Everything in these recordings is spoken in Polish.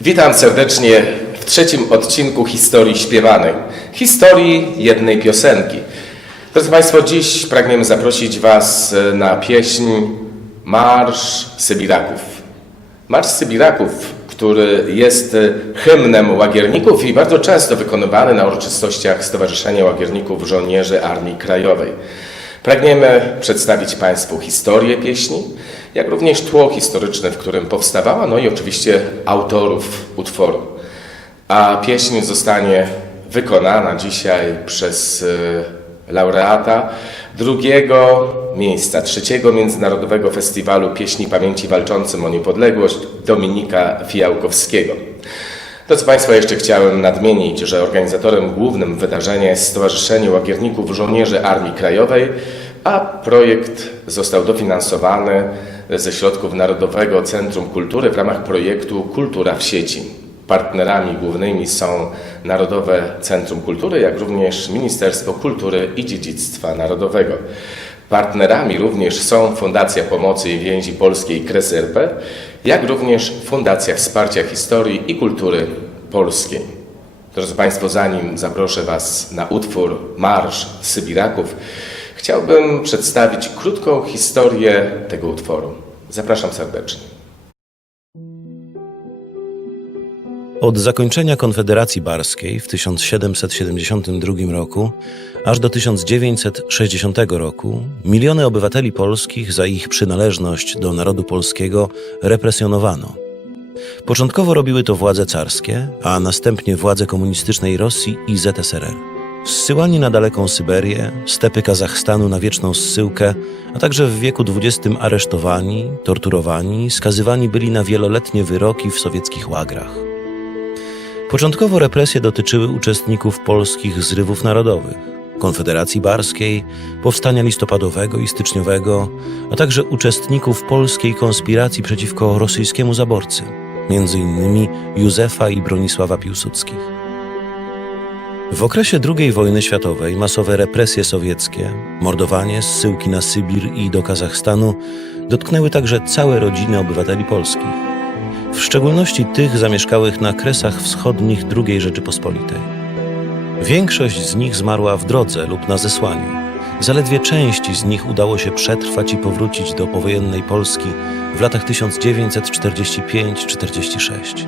Witam serdecznie w trzecim odcinku historii śpiewanej. Historii jednej piosenki. Drodzy Państwo, dziś pragniemy zaprosić Was na pieśń Marsz Sybiraków. Marsz Sybiraków, który jest hymnem łagierników i bardzo często wykonywany na uroczystościach Stowarzyszenia Łagierników Żołnierzy Armii Krajowej. Pragniemy przedstawić Państwu historię pieśni, jak również tło historyczne, w którym powstawała, no i oczywiście autorów utworu. A pieśń zostanie wykonana dzisiaj przez e, laureata drugiego miejsca, trzeciego Międzynarodowego Festiwalu Pieśni Pamięci Walczącym o Niepodległość Dominika Fijałkowskiego. Drodzy Państwo, jeszcze chciałem nadmienić, że organizatorem głównym wydarzenia jest Stowarzyszenie Łagierników Żołnierzy Armii Krajowej, a projekt został dofinansowany ze środków Narodowego Centrum Kultury w ramach projektu Kultura w sieci. Partnerami głównymi są Narodowe Centrum Kultury, jak również Ministerstwo Kultury i Dziedzictwa Narodowego. Partnerami również są Fundacja Pomocy i Więzi Polskiej Kresy RP, jak również Fundacja Wsparcia Historii i Kultury Polskiej. Drodzy Państwo, zanim zaproszę Was na utwór Marsz Sybiraków, chciałbym przedstawić krótką historię tego utworu. Zapraszam serdecznie. Od zakończenia Konfederacji Barskiej w 1772 roku aż do 1960 roku miliony obywateli polskich za ich przynależność do narodu polskiego represjonowano. Początkowo robiły to władze carskie, a następnie władze komunistycznej Rosji i ZSRR. Zsyłani na daleką Syberię, stepy Kazachstanu na wieczną zsyłkę, a także w wieku XX aresztowani, torturowani, skazywani byli na wieloletnie wyroki w sowieckich łagrach. Początkowo represje dotyczyły uczestników polskich zrywów narodowych, Konfederacji Barskiej, Powstania Listopadowego i Styczniowego, a także uczestników polskiej konspiracji przeciwko rosyjskiemu zaborcy, innymi Józefa i Bronisława Piłsudskich. W okresie II wojny światowej masowe represje sowieckie, mordowanie, zsyłki na Sybir i do Kazachstanu dotknęły także całe rodziny obywateli polskich w szczególności tych zamieszkałych na kresach wschodnich II Rzeczypospolitej. Większość z nich zmarła w drodze lub na zesłaniu. Zaledwie części z nich udało się przetrwać i powrócić do powojennej Polski w latach 1945-46.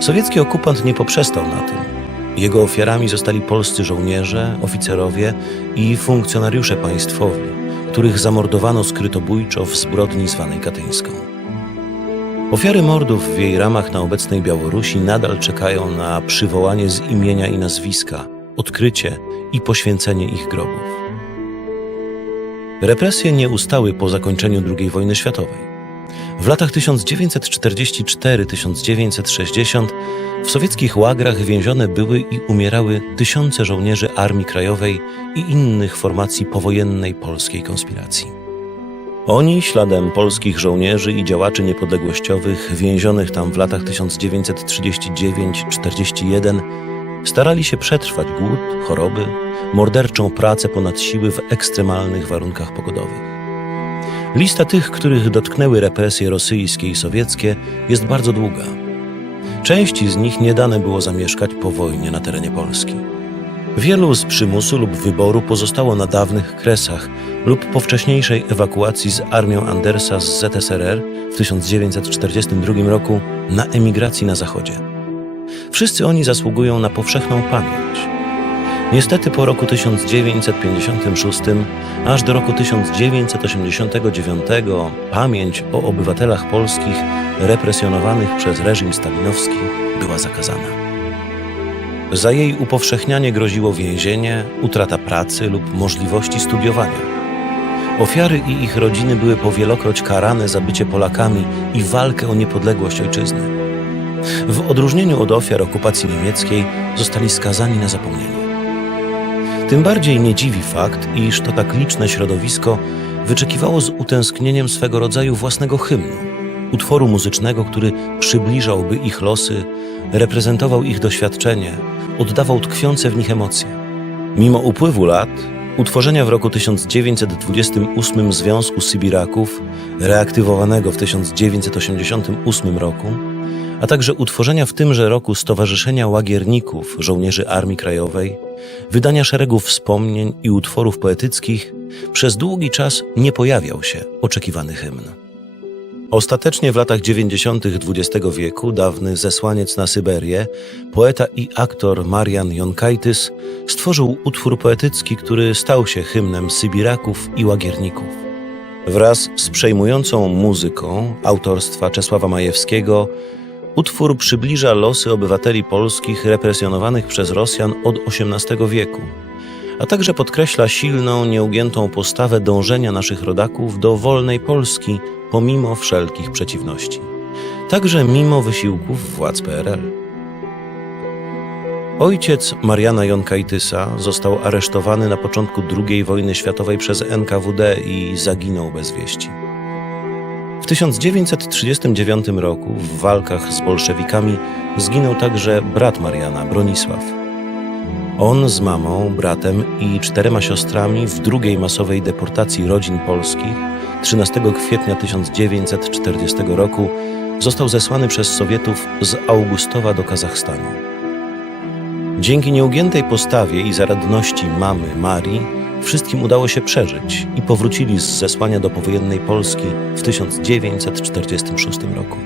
Sowiecki okupant nie poprzestał na tym. Jego ofiarami zostali polscy żołnierze, oficerowie i funkcjonariusze państwowi, których zamordowano skrytobójczo w zbrodni zwanej katyńską. Ofiary mordów w jej ramach na obecnej Białorusi nadal czekają na przywołanie z imienia i nazwiska, odkrycie i poświęcenie ich grobów. Represje nie ustały po zakończeniu II wojny światowej. W latach 1944-1960 w sowieckich łagrach więzione były i umierały tysiące żołnierzy Armii Krajowej i innych formacji powojennej polskiej konspiracji. Oni, śladem polskich żołnierzy i działaczy niepodległościowych więzionych tam w latach 1939-41, starali się przetrwać głód, choroby, morderczą pracę ponad siły w ekstremalnych warunkach pogodowych. Lista tych, których dotknęły represje rosyjskie i sowieckie, jest bardzo długa. Części z nich nie dane było zamieszkać po wojnie na terenie Polski. Wielu z przymusu lub wyboru pozostało na dawnych kresach lub po wcześniejszej ewakuacji z armią Andersa z ZSRR w 1942 roku na emigracji na zachodzie. Wszyscy oni zasługują na powszechną pamięć. Niestety po roku 1956 aż do roku 1989 pamięć o obywatelach polskich represjonowanych przez reżim stalinowski była zakazana. Za jej upowszechnianie groziło więzienie, utrata pracy lub możliwości studiowania. Ofiary i ich rodziny były powielokroć karane za bycie Polakami i walkę o niepodległość ojczyzny. W odróżnieniu od ofiar okupacji niemieckiej zostali skazani na zapomnienie. Tym bardziej nie dziwi fakt, iż to tak liczne środowisko wyczekiwało z utęsknieniem swego rodzaju własnego hymnu, utworu muzycznego, który przybliżałby ich losy, reprezentował ich doświadczenie, oddawał tkwiące w nich emocje. Mimo upływu lat, utworzenia w roku 1928 Związku Sybiraków, reaktywowanego w 1988 roku, a także utworzenia w tymże roku Stowarzyszenia Łagierników Żołnierzy Armii Krajowej, wydania szeregu wspomnień i utworów poetyckich, przez długi czas nie pojawiał się oczekiwany hymn. Ostatecznie w latach 90. XX wieku dawny zesłaniec na Syberię, poeta i aktor Marian Jonkajtys stworzył utwór poetycki, który stał się hymnem Sybiraków i Łagierników. Wraz z przejmującą muzyką autorstwa Czesława Majewskiego utwór przybliża losy obywateli polskich represjonowanych przez Rosjan od XVIII wieku, a także podkreśla silną, nieugiętą postawę dążenia naszych rodaków do wolnej Polski pomimo wszelkich przeciwności, także mimo wysiłków władz PRL. Ojciec Mariana Jonkajtysa został aresztowany na początku II wojny światowej przez NKWD i zaginął bez wieści. W 1939 roku w walkach z bolszewikami zginął także brat Mariana, Bronisław. On z mamą, bratem i czterema siostrami w drugiej masowej deportacji rodzin polskich 13 kwietnia 1940 roku został zesłany przez Sowietów z Augustowa do Kazachstanu. Dzięki nieugiętej postawie i zaradności mamy Marii wszystkim udało się przeżyć i powrócili z zesłania do powojennej Polski w 1946 roku.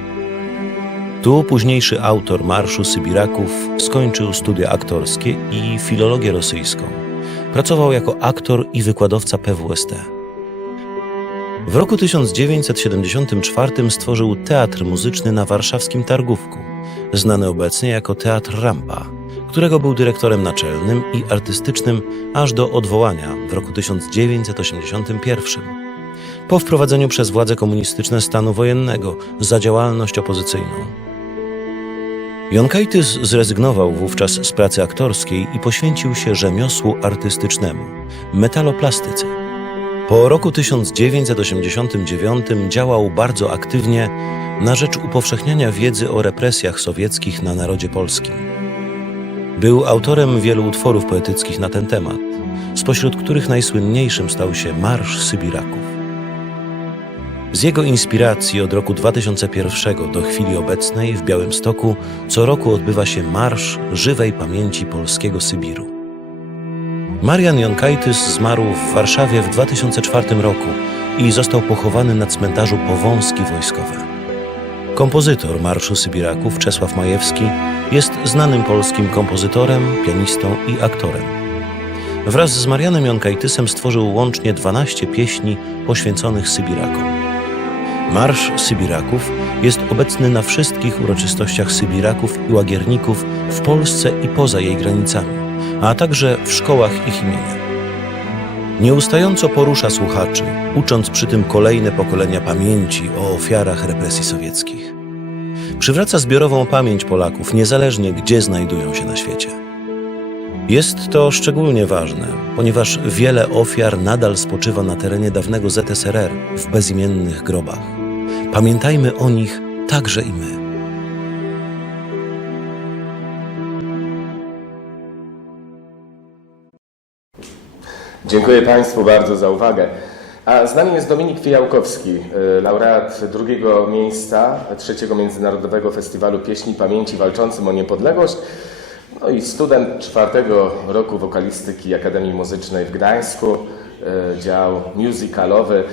Tu późniejszy autor Marszu Sybiraków skończył studia aktorskie i filologię rosyjską. Pracował jako aktor i wykładowca PWST. W roku 1974 stworzył teatr muzyczny na warszawskim Targówku, znany obecnie jako Teatr Rampa, którego był dyrektorem naczelnym i artystycznym aż do odwołania w roku 1981. Po wprowadzeniu przez władze komunistyczne stanu wojennego za działalność opozycyjną. Jonkajtys zrezygnował wówczas z pracy aktorskiej i poświęcił się rzemiosłu artystycznemu metaloplastyce. Po roku 1989 działał bardzo aktywnie na rzecz upowszechniania wiedzy o represjach sowieckich na narodzie polskim. Był autorem wielu utworów poetyckich na ten temat, spośród których najsłynniejszym stał się Marsz Sybiraków. Z jego inspiracji od roku 2001 do chwili obecnej w Białymstoku co roku odbywa się Marsz Żywej Pamięci Polskiego Sybiru. Marian Jonkajtys zmarł w Warszawie w 2004 roku i został pochowany na cmentarzu Powązki Wojskowe. Kompozytor Marszu Sybiraków Czesław Majewski jest znanym polskim kompozytorem, pianistą i aktorem. Wraz z Marianem Jonkajtysem stworzył łącznie 12 pieśni poświęconych Sybirakom. Marsz Sybiraków jest obecny na wszystkich uroczystościach Sybiraków i Łagierników w Polsce i poza jej granicami, a także w szkołach ich imienia. Nieustająco porusza słuchaczy, ucząc przy tym kolejne pokolenia pamięci o ofiarach represji sowieckich. Przywraca zbiorową pamięć Polaków, niezależnie gdzie znajdują się na świecie. Jest to szczególnie ważne, ponieważ wiele ofiar nadal spoczywa na terenie dawnego ZSRR w bezimiennych grobach. Pamiętajmy o nich także i my. Dziękuję Państwu bardzo za uwagę. A z nami jest Dominik Fijałkowski, y, laureat drugiego miejsca trzeciego Międzynarodowego Festiwalu Pieśni Pamięci Walczącym o Niepodległość, no i student czwartego roku wokalistyki Akademii Muzycznej w Gdańsku, y, dział musicalowy.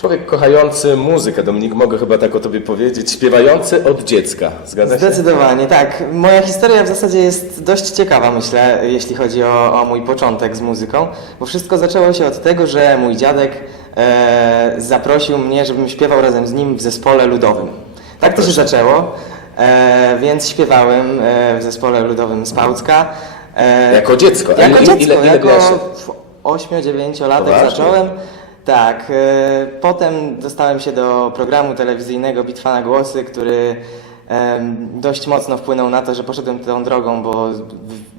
Człowiek kochający muzykę, Dominik, mogę chyba tak o Tobie powiedzieć, śpiewający od dziecka. Zgadza się? Zdecydowanie, tak. Moja historia w zasadzie jest dość ciekawa, myślę, jeśli chodzi o, o mój początek z muzyką, bo wszystko zaczęło się od tego, że mój dziadek e, zaprosił mnie, żebym śpiewał razem z nim w zespole ludowym. Tak to się zaczęło, e, więc śpiewałem e, w zespole ludowym z Pałcka. E, Jako dziecko. A Jako ile- dziecko, ile- ile jako miałeś? w 8-9 Poważnie? latek zacząłem. Tak, e, potem dostałem się do programu telewizyjnego Bitwa na Głosy, który dość mocno wpłynął na to, że poszedłem tą drogą, bo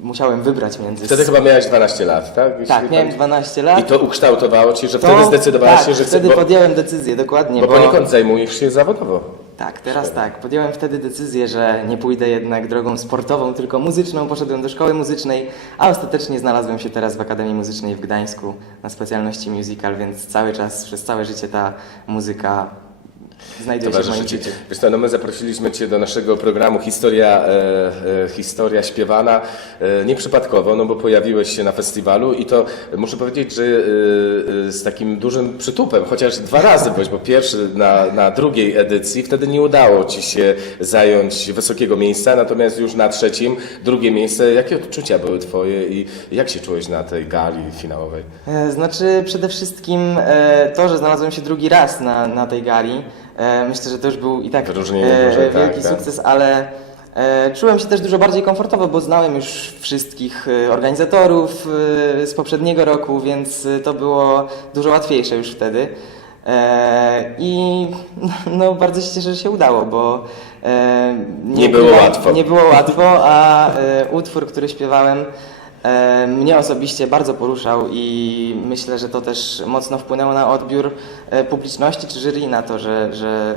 musiałem wybrać między... Wtedy chyba miałeś 12 lat, tak? Jeśli Tak, miałem pan- 12 lat. I to ukształtowało ci, że To- wtedy zdecydowałeś tak, się, że chcesz. wtedy Bo, podjąłem decyzję, dokładnie. bo poniekąd zajmujesz się zawodowo. Tak, teraz tak. Podjąłem wtedy decyzję, że nie pójdę jednak drogą sportową, tylko muzyczną. Poszedłem do szkoły muzycznej, a ostatecznie znalazłem się teraz w Akademii Muzycznej w Gdańsku na specjalności musical, więc cały czas, przez całe życie ta muzyka znajduje się w moim Towarzyszy Ci. życiu. Wiesz co, no my zaprosiliśmy Cię do naszego programu Historia, e, e, historia śpiewana e, nieprzypadkowo, no bo pojawiłeś się na festiwalu i to muszę powiedzieć, że e, e, z takim dużym przytupem, chociaż dwa razy byłeś, bo pierwszy na, na drugiej edycji, wtedy nie udało Ci się zająć wysokiego miejsca, natomiast już na trzecim, drugie miejsce. Jakie odczucia były Twoje i jak się czułeś na tej gali finałowej? E, Znaczy przede wszystkim e, to, że znalazłem się drugi raz na, na tej gali. E, myślę, że to już był i tak e, tak, wielki tak. sukces, ale e, czułem się też dużo bardziej komfortowo, bo znałem już wszystkich organizatorów z poprzedniego roku, więc to było dużo łatwiejsze już wtedy. I no, bardzo się cieszę, że się udało, bo e, Nie było ukrywam, łatwo. Nie było łatwo, a utwór, który śpiewałem, mnie osobiście bardzo poruszał i myślę, że to też mocno wpłynęło na odbiór e, publiczności czy jury na to, że, że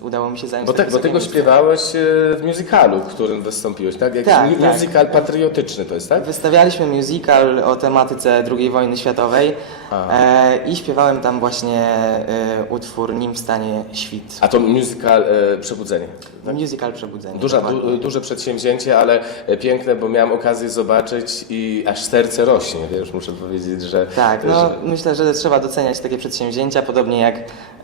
e, udało mi się zająć Bo, tak te, bo tego miejsce. śpiewałeś e, w musicalu, w którym wystąpiłeś, tak? Jakiś Tak, tak. musical patriotyczny to jest, tak? Wystawialiśmy musical o tematyce II wojny światowej e, i śpiewałem tam właśnie e, utwór Nim stanie świt. A to musical e, Przebudzenie. Musical Przebudzenie. Duża, du, duże przedsięwzięcie, ale e, piękne, bo miałem okazję zobaczyć i aż serce rośnie, wiesz, muszę powiedzieć, że... Tak, no że, myślę, że trzeba doceniać takie przedsięwzięcia, podobnie jak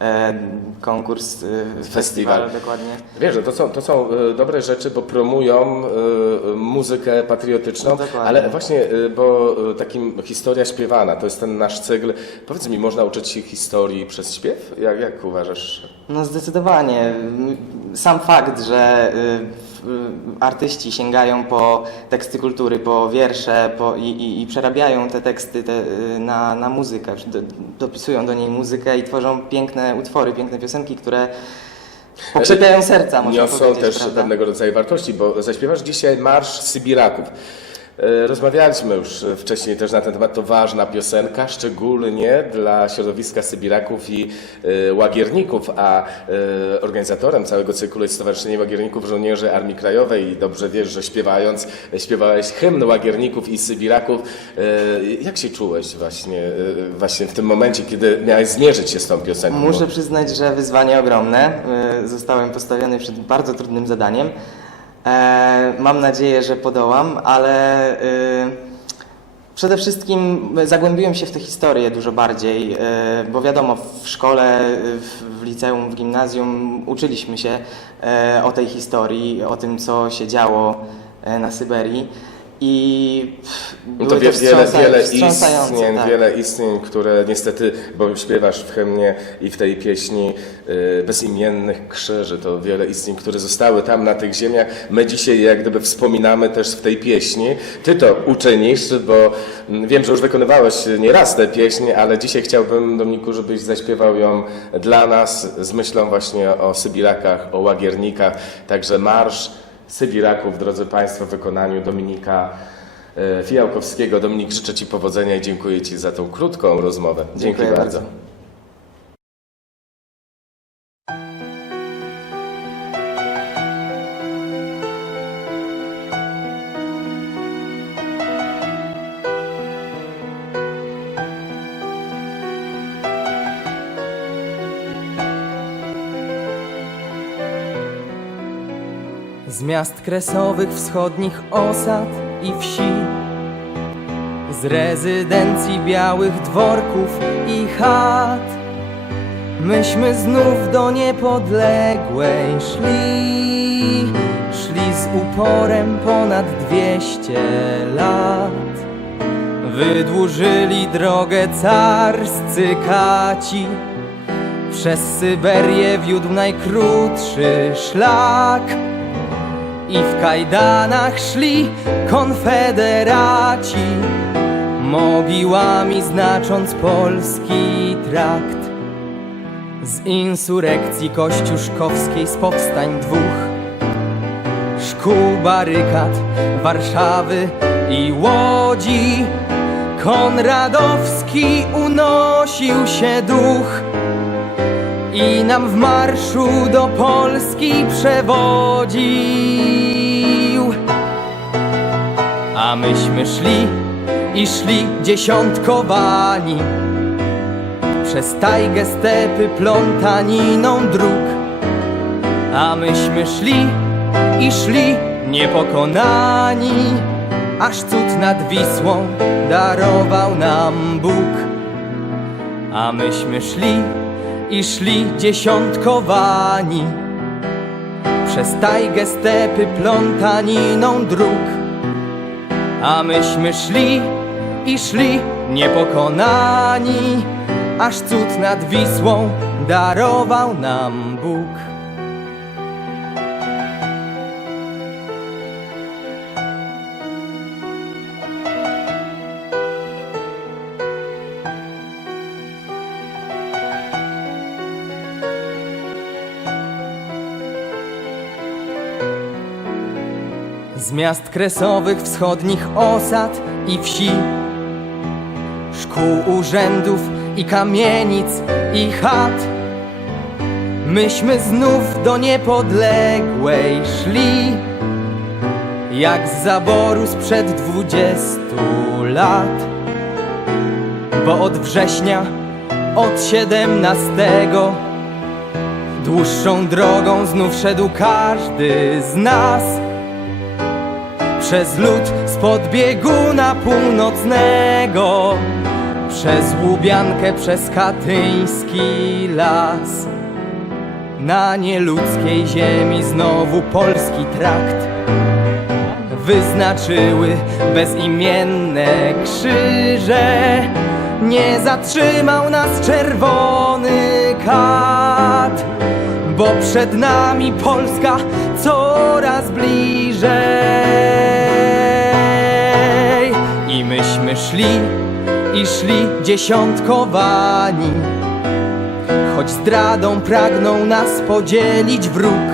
e, konkurs, e, festiwal, dokładnie. Wiesz, że to są, to są e, dobre rzeczy, bo promują e, muzykę patriotyczną, No ale właśnie, e, bo e, takim historia śpiewana, to jest ten nasz cykl. Powiedz mi, można uczyć się historii przez śpiew? Jak, jak uważasz? No zdecydowanie. Sam fakt, że y, artyści sięgają po teksty kultury, po wiersze po, i, i, i przerabiają te teksty te, y, na, na muzykę, do, dopisują do niej muzykę i tworzą piękne utwory, piękne piosenki, które pokrzepiają serca, można Niosą też prawda? pewnego rodzaju wartości, bo zaśpiewasz dzisiaj Marsz Sybiraków. E, Rozmawialiśmy już wcześniej też na ten temat, to ważna piosenka, szczególnie dla środowiska Sybiraków i e, Łagierników, a e, organizatorem całego cyklu jest Stowarzyszenie Łagierników Żołnierzy Armii Krajowej i dobrze wiesz, że śpiewając, e, śpiewałeś hymn Łagierników i Sybiraków. E, Jak się czułeś właśnie, e, właśnie w tym momencie, kiedy miałeś zmierzyć się z tą piosenką? Muszę przyznać, że wyzwanie ogromne. Zostałem postawiony przed bardzo trudnym zadaniem. E, Mam nadzieję, że podołam, ale y, przede wszystkim zagłębiłem się w tę historię dużo bardziej, y, bo wiadomo, w szkole, w- w liceum, w gimnazjum uczyliśmy się e, o tej historii, o tym, co się działo e, na Syberii. I No to wie, wiele, wiele istnień, tak. wiele istnień, które niestety, bo śpiewasz w hymnie i w tej pieśni y, bezimiennych krzyży, to wiele istnień, które zostały tam na tych ziemiach. My dzisiaj jak gdyby wspominamy też w tej pieśni. Ty to uczynisz, bo mm, wiem, że już wykonywałeś nieraz tę pieśń, ale dzisiaj chciałbym, Dominiku, żebyś zaśpiewał ją dla nas z myślą właśnie o Sybirakach, o Łagiernikach. Także marsz Sybiraków, drodzy Państwo, w wykonaniu Dominika e, Fijałkowskiego. Dominik, życzę Ci powodzenia i dziękuję Ci za tą krótką rozmowę. Dzięki Dziękuję bardzo. bardzo. Z miast kresowych wschodnich osad i wsi Z rezydencji białych dworków i chat. Myśmy znów do niepodległej szli Szli z uporem ponad dwieście lat. Wydłużyli drogę carscy kaci Przez Syberię wiódł najkrótszy szlak i w kajdanach szli konfederaci, mogiłami znacząc polski trakt. Z insurekcji kościuszkowskiej, z powstań dwóch, szkół, barykad, Warszawy i łodzi. Konradowski unosił się duch i nam w marszu do Polski przewodził. A myśmy szli i szli dziesiątkowani przez tajgę stepy plątaniną dróg. A myśmy szli i szli niepokonani, aż cud nad Wisłą darował nam Bóg. A myśmy szli i szli dziesiątkowani przez tajgę stepy plątaniną dróg. A myśmy szli i szli niepokonani, aż cud nad Wisłą darował nam Bóg. Miast kresowych, wschodnich osad i wsi. Szkół, urzędów i kamienic i chat. Myśmy znów do niepodległej szli Jak z zaboru sprzed dwudziestu lat. Bo od września, od siedemnastego Dłuższą drogą znów szedł każdy z nas przez lód spod bieguna północnego Przez Łubiankę, przez Katyński las. Na nieludzkiej ziemi znowu polski trakt Wyznaczyły bezimienne krzyże. Nie zatrzymał nas czerwony kat Bo przed nami Polska coraz bliżej. I myśmy szli i szli dziesiątkowani. Choć zdradą pragnął nas podzielić wróg.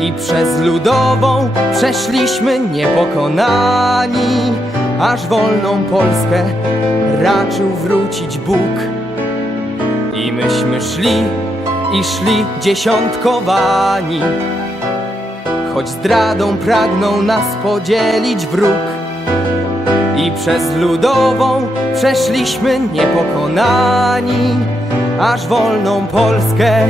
I przez ludową przeszliśmy niepokonani, aż wolną Polskę raczył wrócić Bóg. I myśmy szli i szli dziesiątkowani, choć zdradą pragnął nas podzielić wróg. I przez ludową przeszliśmy niepokonani, aż wolną Polskę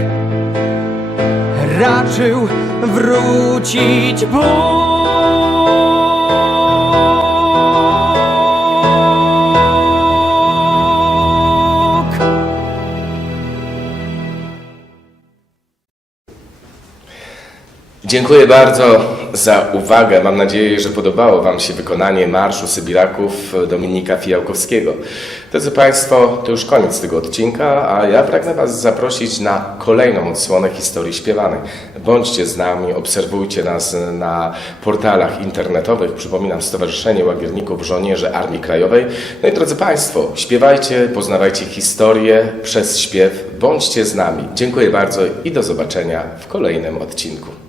raczył wrócić Bóg. Dziękuję bardzo za uwagę. Mam nadzieję, że podobało Wam się wykonanie Marszu Sybiraków Dominika Fijałkowskiego. Drodzy Państwo, to już koniec tego odcinka, a ja pragnę Was zaprosić na kolejną odsłonę historii śpiewanej. Bądźcie z nami, obserwujcie nas na portalach internetowych. Przypominam, Stowarzyszenie Łagierników Żołnierzy Armii Krajowej. No i drodzy Państwo, śpiewajcie, poznawajcie historię przez śpiew. Bądźcie z nami. Dziękuję bardzo i do zobaczenia w kolejnym odcinku.